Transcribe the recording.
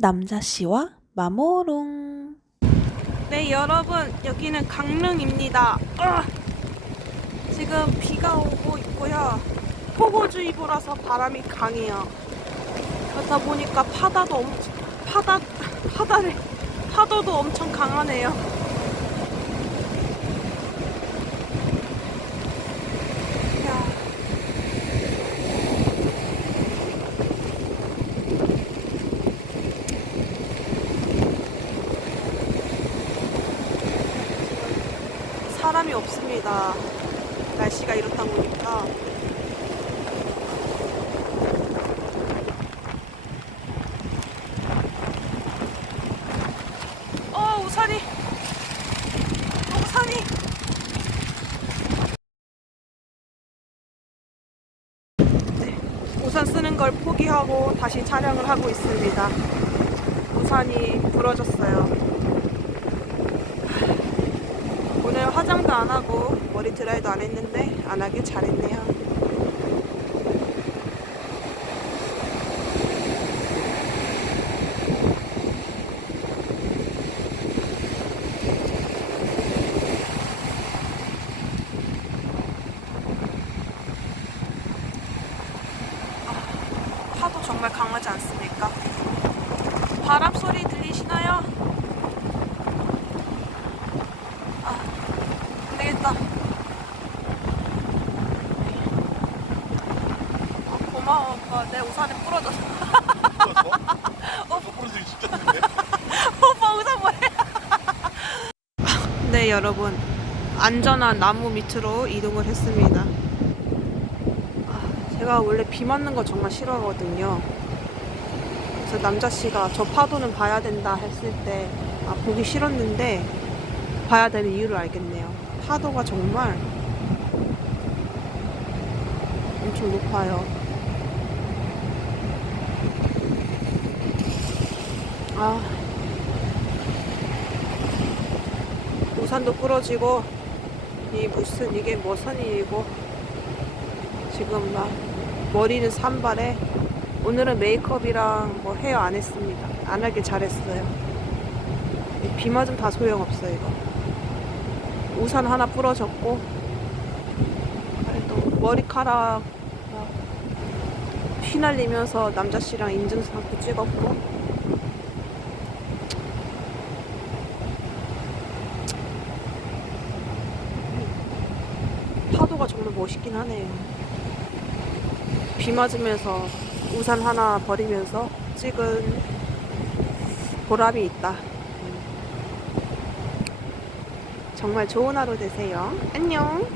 남자 씨와 마모롱. 네 여러분 여기는 강릉입니다. 아! 지금 비가 오고 있고요. 폭우주의보라서 바람이 강해요. 그렇다 보니까 파다도 엄청 파다 파다를 파도도 엄청 강하네요. 야. 사람이 없습니다. 날씨가 이렇다 보니까. 어. 네, 걸 포기하고 다시 촬영을 하고 있습니다. 우산이 부러졌어요. 화장도 안 하고 머리 드라이도 안 했는데 안 하길 잘했네요. 아, 정말 강하지 않습니까? 바람 소리 들리시나요? 안 되겠다. 아, 고마워. 오빠. 내 우산이 부러졌어. 어? 부러지기 진짜 힘든데? 오빠 우산 뭐해? 네, 여러분. 안전한 나무 밑으로 이동을 했습니다. 아, 제가 원래 비 맞는 거 정말 싫어하거든요. 그래서 남자 씨가 저 파도는 봐야 된다 했을 때 아, 보기 싫었는데 봐야 되는 이유를 알겠네요. 파도가 정말 엄청 높아요. 아, 우산도 부러지고 이 무슨 이게 무슨 일이고 지금 막 머리는 산발에 오늘은 메이크업이랑 뭐 헤어 안 했습니다. 안 하길 잘했어요. 비 맞으면 다 소용없어 이거. 우산 하나 부러졌고 그래도 머리카락 막 휘날리면서 남자 씨랑 인증사도 찍었고 파도가 정말 멋있긴 하네요. 비 맞으면서 우산 하나 버리면서 찍은 보람이 있다. 정말 좋은 하루 되세요. 안녕.